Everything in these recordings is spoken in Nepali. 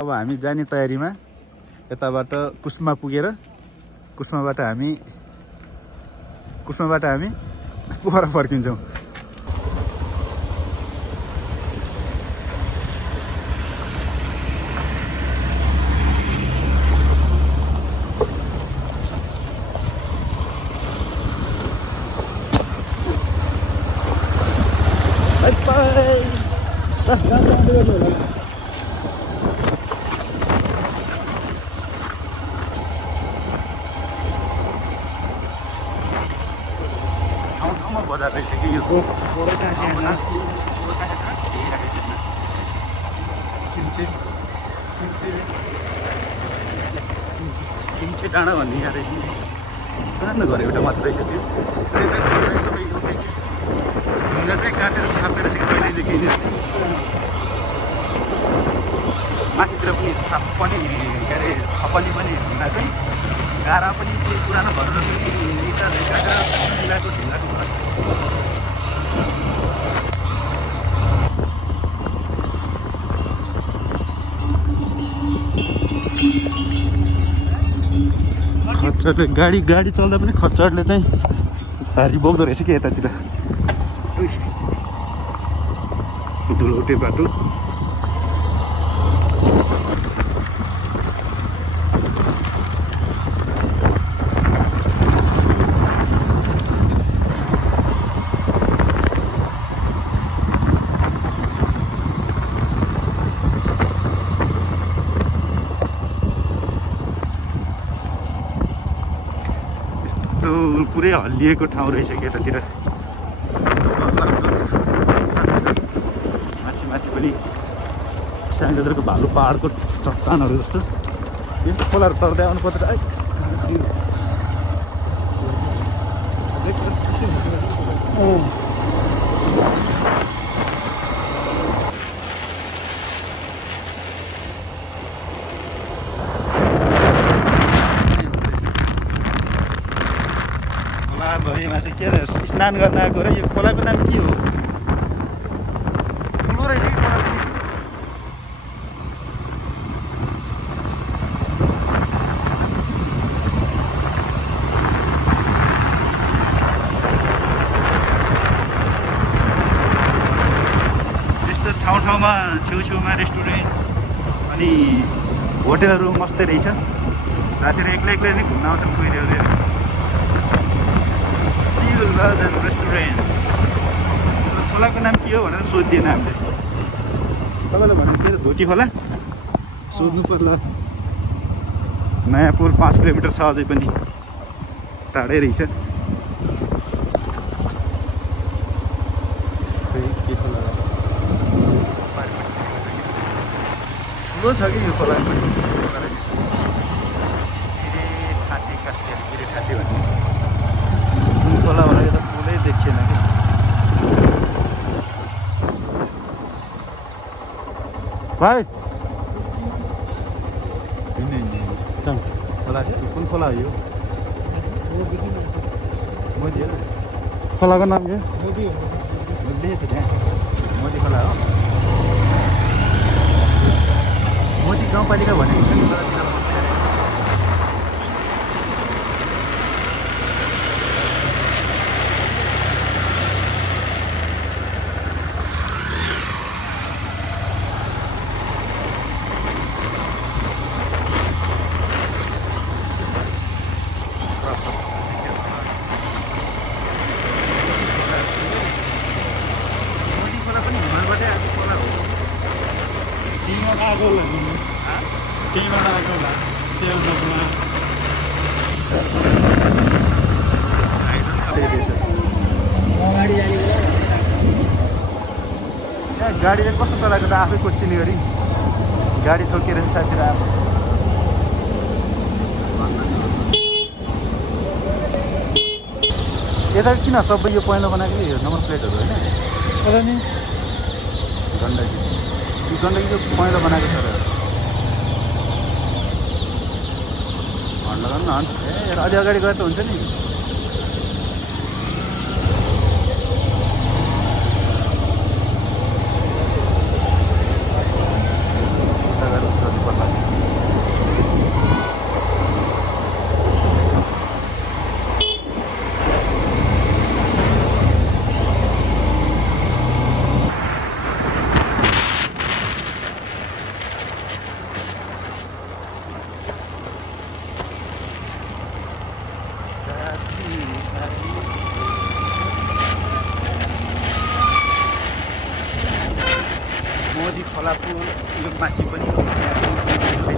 अब हामी जाने तयारीमा यताबाट कुस्मा पुगेर कुस्माबाट हामी पोखरा फर्किन्छौँ। बजार रहेछ कि यो किम्चे डाँडा भन्ने यहाँ रहेछ सानो घर एउटा मात्र रहेछ त्यो चाहिँ सबै ढुङ्गा चाहिँ काटेर छापेर चाहिँ पहिल्यैदेखि माथितिर पनि छाप पनि के अरे छपली पनि ढुङ्गाकै गारा पनि केही पुरानो घरहरू इँटा काटेर मिलाएको ढुङ्गाको घर। खच्चडले गाडी चल्दा पनि खच्चडले चाहिँ भारी बोक्दो रहेछ कि यतातिर धुलौटे बाटो। पुरै हल्लिएको ठाउँ रहेछ कि यतातिर माथि पनि स्याङ्जादरको भालु पहाडको चट्टानहरू जस्तो यस्तो खोलाहरू तर्दै आउनु पर्छ। भरिमा चाहिँ के अरे स्नान गर्न आएको र यो खोलाको नाम के हो? ठुलो रहेछ कि खोला पनि? यस्तो ठाउँमा छेउछेउमा रेस्टुरेन्ट अनि होटेलहरू मस्तै रहेछ। साथीहरू एक्लै नै घुम्न आउँछन् कोहीले। रेस्टुरेन्ट खोलाको नाम के हो भनेर सोधिदिएन हामीले। तपाईँलाई भनेको के धोती खोला सोध्नु पर्ला। नयाँ पुल 5 किलोमिटर छ अझै पनि टाढै रहेछ। ठुलो छ कि यो खोला ठाँटी भन्ने खोला भनेको त पुलै देखिएन कि। भाइ खोला कुन खोला हो यो? मोदी हो। खोलाको नाम के? मोदी छ त्यहाँ मोदी खोला हो। मोदी गाउँपालिका भनेको छ नि गाडी चाहिँ कस्तो चलाएको त आफै कोचिने गरी गाडी ठोकेर साथीहरू आएको। यता किन सबै यो पहिलो बनाएको यो नम्बर प्लेटहरू होइन? पता नि गण्डकी यो गण्डकीको पहिलो बनाएको छ र भन्नु न अलि अगाडि गए त हुन्छ नि।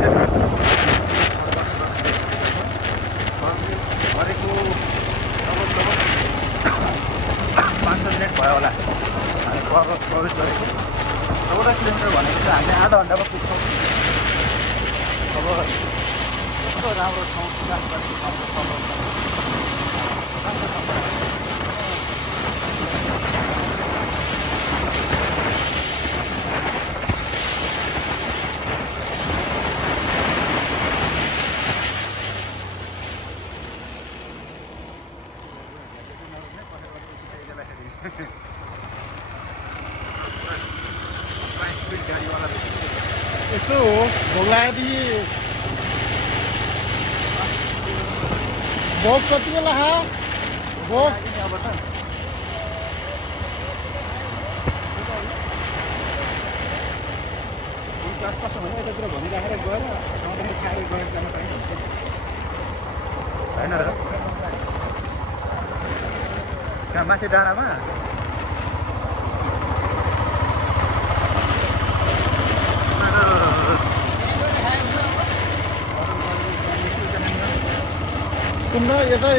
रहेछ नि गरेको अब 500 मिनट भयो होला हामी प्रवेश गरेको 14 किलोमिटर भनेको चाहिँ हामी आधा घन्टामा पुग्छौँ अब कस्तो राम्रो ठाउँ यस्तो हो भोक लागेदेखि भोक कति बेला खा भोक अब त कसो भने यतातिर भनिराखेर गएर गाउँदेखि खाएर गएर जानु पाइन्छ होइन र कहाँ माथि डाँडामा कुम्न यतै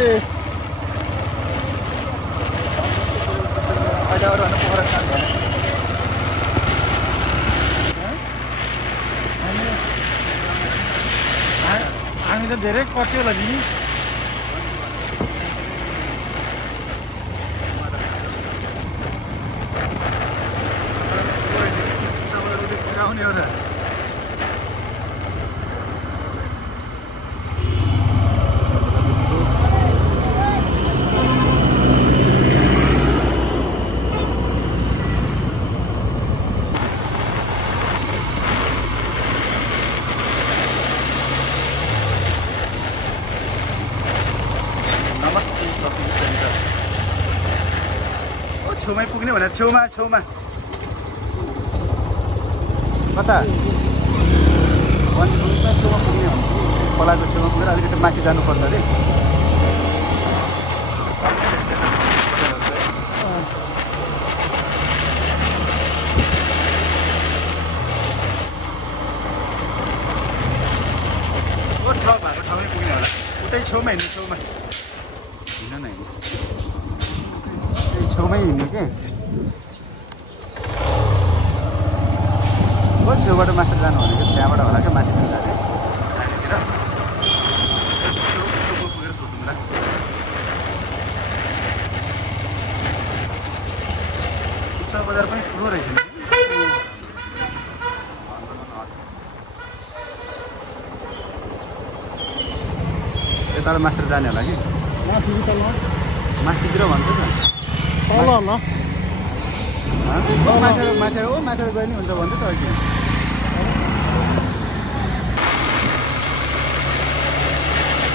अहिले अरू भन्दा पोखरा स्टार्ट भयो हामी त धेरै कट्यो होला नि आउने हो त छेउमै पुग्ने भनेर छेउमा कता वनभूमिमा छेउमा पुग्ने भने खोलाको छेउमा पुगेर अलिकति माथि जानुपर्छ अरे ट्रक भएको ठाउँमै पुग्ने होला उतै छेउमा हिँड्नु छेउमा हिँड्न न हिँड्नु छेउमै हिँड्नु के हो छेउबाट माथि जानु भनेको त्यहाँबाट होला क्या माथि जाने त्यहाँनिर पुगेर सोध्नुला कुसा बजार पनि ठुलो रहेछ नि यताबाट मास्टर जाने होला कि मास्तितिर भन्छ त तल ल माथि गयो नि हुन्छ भन्दै त अहिले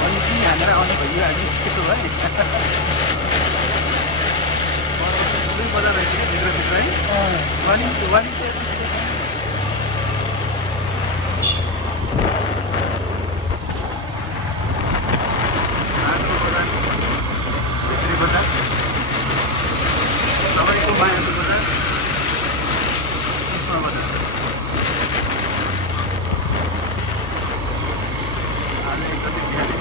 अनि तिमी हालेर आउने भइयो हामी त्यस्तो भयो नि बजार रहेछ क्या भित्रभित्र है वालिङ भित्री बजार सबैको मायाको बजार पुष्पा बजार आज एकदमै बिहानै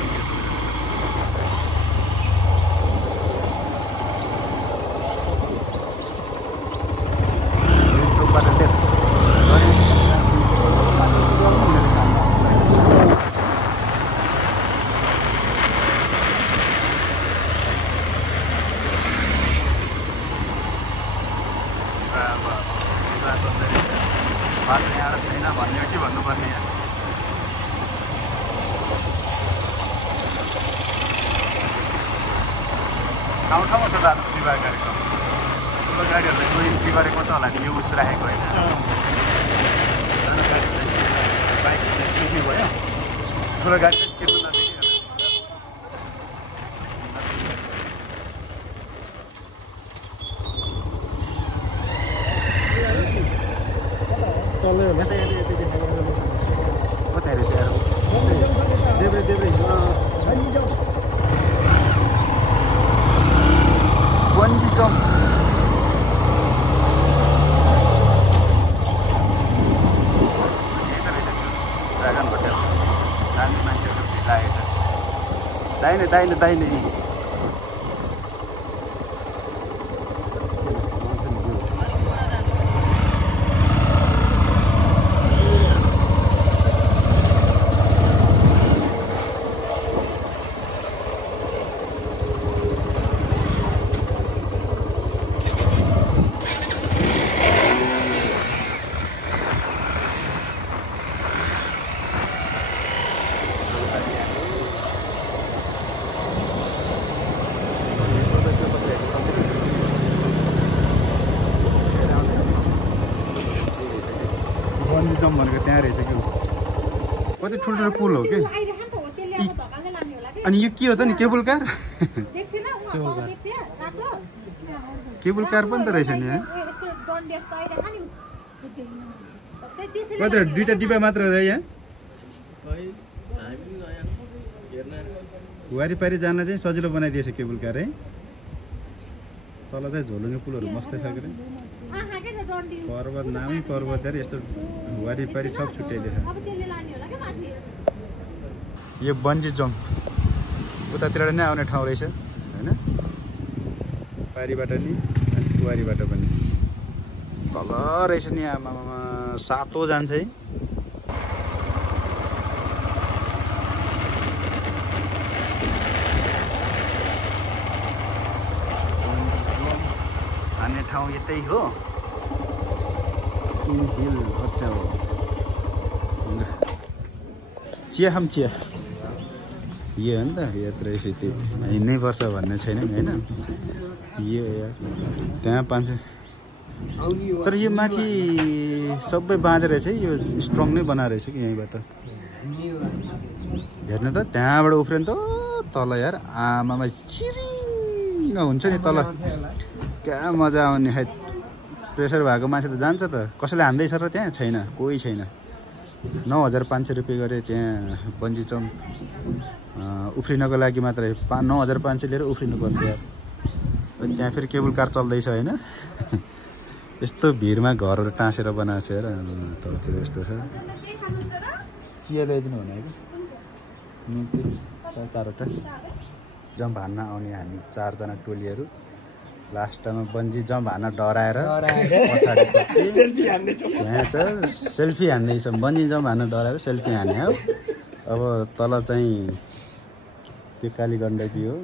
चोकबाट त्यस बाटो यहाँ छैन भन्ने हो कि भन्नुपर्ने यहाँ ठाउँ ठाउँमा छ जानु विवाह कार्यक्रम ठुलो गाडीहरूलाई कोही इन्ट्री गरेको त होला नि यो उस राखेको होइन सानो गाडीलाई बाइक सिक्नु भयो ठुलो गाडी चाहिँ छिर्नु नदेखिकन कता रहेछ यार देब्रे बन्जी जम्प ड्रागन होटेल दामी मान्छेहरू भिड लागेको छ दाहिने दाहिने दाहिने बन्जी जम्प भनेको त्यहाँ रहेछ कि कति ठुल्ठुलो पुल हो कि अनि यो के हो त नि केबल कार केबल कार पनि त रहेछ नि यहाँ कति दुईटा डिब्बा मात्र हो यहाँ वारिपारि जान चाहिँ सजिलो बनाइदिएछ केबल कार है तल चाहिँ झोलुङ्गे पुलहरू मस्तै छ के पर्वत नामै पर्वत यस्तो वारिपारि सब छुट्याइदिएछ यो बन्जी जम्प उतातिर नै आउने ठाउँ रहेछ होइन पारिबाट नि अनि कुवारीबाट पनि तल रहेछ नि आमामा सातो जान्छ है हान्ने ठाउँ यतै हो हिल होटल चिया खाम चिया यो हो नि त यत्रो रहेछ त्यो हिँड्नै पर्छ भन्ने छैन नि होइन यो यार त्यहाँ 500 तर यो माथि सबै बाँधेर रहेछ यो स्ट्रङ नै बनाएर रहेछ कि यहीँबाट हेर्नु त त्यहाँबाट उफ्रिनु त तल यार आमामा चिरिङ हुन्छ नि तल क्या मजा आउने है प्रेसर भएको मान्छे त जान्छ त कसैले हान्दैछ र त्यहाँ छैन कोही छैन 9500 रुपियाँ गरे त्यहाँ बन्जी जम्प उफ्रिनको लागि मात्रै 9500 लिएर उफ्रिनुपर्छ यार त्यहाँ फेरि केबल कार चल्दैछ होइन यस्तो भिडमा घरहरू टाँसेर बनाएको छ यार तलतिर यस्तो छ चिया ल्याइदिनु भने कि चारवटा जम्प हान्न आउने हामी 4 जना टोलीहरू लास्टमा बन्जी जम्प हान्न डराएर यहाँ छ सेल्फी हान्दैछ बन्जी जम्प हान्न डराएर सेल्फी हाने हो अब तल चाहिँ त्यो काली गण्डकी हो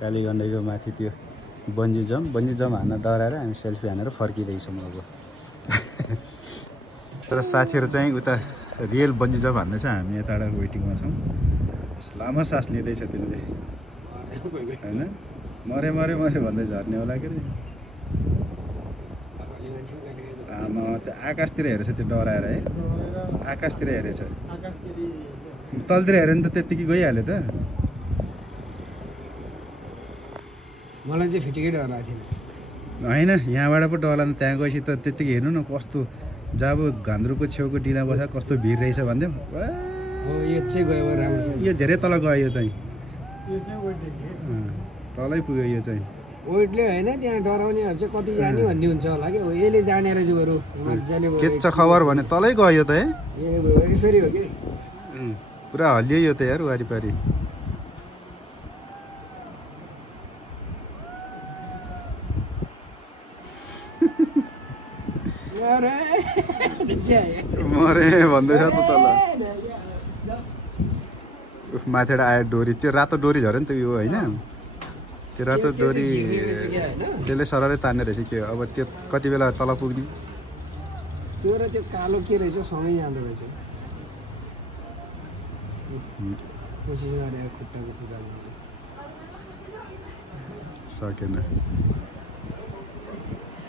काली गण्डकीको माथि त्यो बन्जी जम्प हान्न डराएर हामी सेल्फी हानेर फर्किँदैछौँ अब तर साथीहरू चाहिँ उता रियल बन्जी जम्प हान्दैछ हामी यताबाट वेटिङमा छौँ लामो सास लिँदैछ त्यसले होइन मरे भन्दै झर्ने होला के आमा त्यो आकाशतिर हेरेछ त्यो डराएर है आकाशतिर हेरेछ तलतिर हेऱ्यो नि त त्यत्तिकै गइहाल्यो त मलाई चाहिँ फिटिकै डर लागेको थिएन होइन यहाँबाट पो डरला त्यहाँ गएपछि त त्यत्तिकै हेर्नु न कस्तो जब घान्द्रुको छेउको डिला बस्दा कस्तो भिड रहेछ भन्दै यो चाहिँ गयो राम्रो छ यो धेरै तल गयो यो चाहिँ तलै पुग्यो यो चाहिँ वेटले होइन त्यहाँ डराउनेहरू चाहिँ कति जाने भन्ने हुन्छ होला कि यसले जाने रहेछ बरु मजाले के छ खबर भने तलै गयो त है यसरी हो कि पुरा हल्लियो यो त यार वारिपारि मरे भन्दैछ त तल माथिबाट आयो डोरी त्यो रातो डोरी झऱ्यो नि त यो होइन त्यो रातो डोरी त्यसले सररै तान्ने रहेछ के अब त्यो कति बेला तल पुग्ने त्यो र त्यो कालो के रहेछ सँगै जाँदो रहेछ कोसिस गरेको खुट्टाको फुकाल्नु सकेन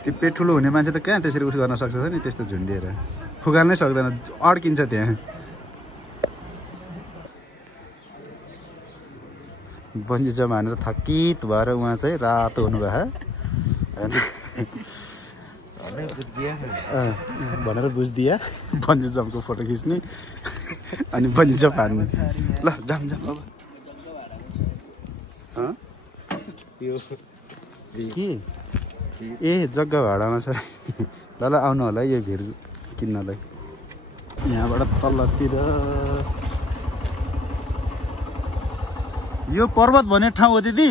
त्यो पेट ठुलो हुने मान्छे त कहाँ त्यसरी उस गर्न सक्छ नि त्यस्तो झुन्डिएर फुकाल्नै सक्दैन अड्किन्छ त्यहाँ बन्जी जम्प हानेर थकित भएर उहाँ चाहिँ रातो हुनुभयो भनेर बुझिदिया बन्जी जम्पको फोटो खिच्ने अनि बन्जी जम्प हान्ने ल जाम अब के ए जग्गा भाडामा छ ल आउनु होला यो भिड किन्नलाई यहाँबाट तलतिर यो पर्वत भन्ने ठाउँ हो दिदी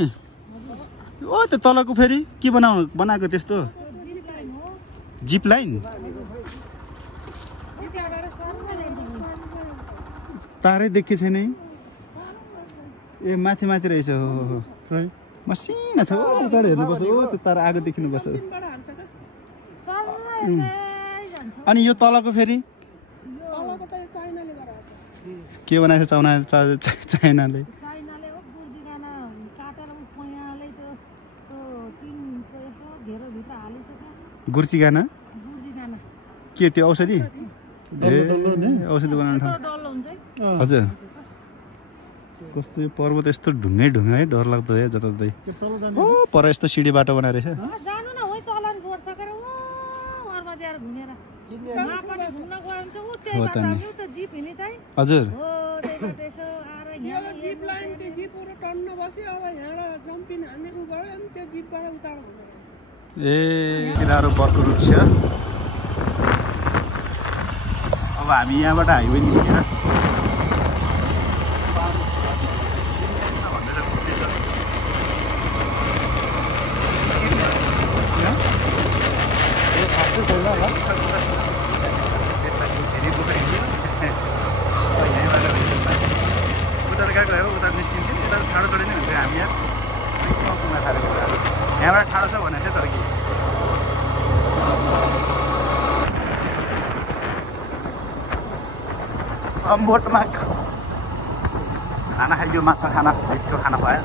ओ त्यो तलको फेरि के बनाएको त्यस्तो जिप लाइन तारै देखि छैन है ए माथि माथि रहेछ हो मसिना छ ओ तारा हेर्नुपर्छ ओ त्यो तारा आगो देखिनुपर्छ अनि यो तलको फेरि के बनाएछ चाइनाले गुर्ची गाना के त्यो औषधि ए औषधि बनाउने ठाउँ हजुर कस्तो यो पर्वत यस्तो ढुङ्गै ढुङ्गा है डर लाग्दो है जताततै ओ पर यस्तो सिडी बाटो बनाएर रहेछ हो त नि हजुर ए तिनीहरू बर्को रुख छ अब हामी यहाँबाट हाइवे निस्केर उता गएको हो उता निस्किन्थ्यो यता ठाडो चढी नै हुन्थ्यो हामी यहाँबाट ठाडो छ भनेको थियो तर के बोटमा खाना खाइदियो माछा खाना मिठो खाना पायो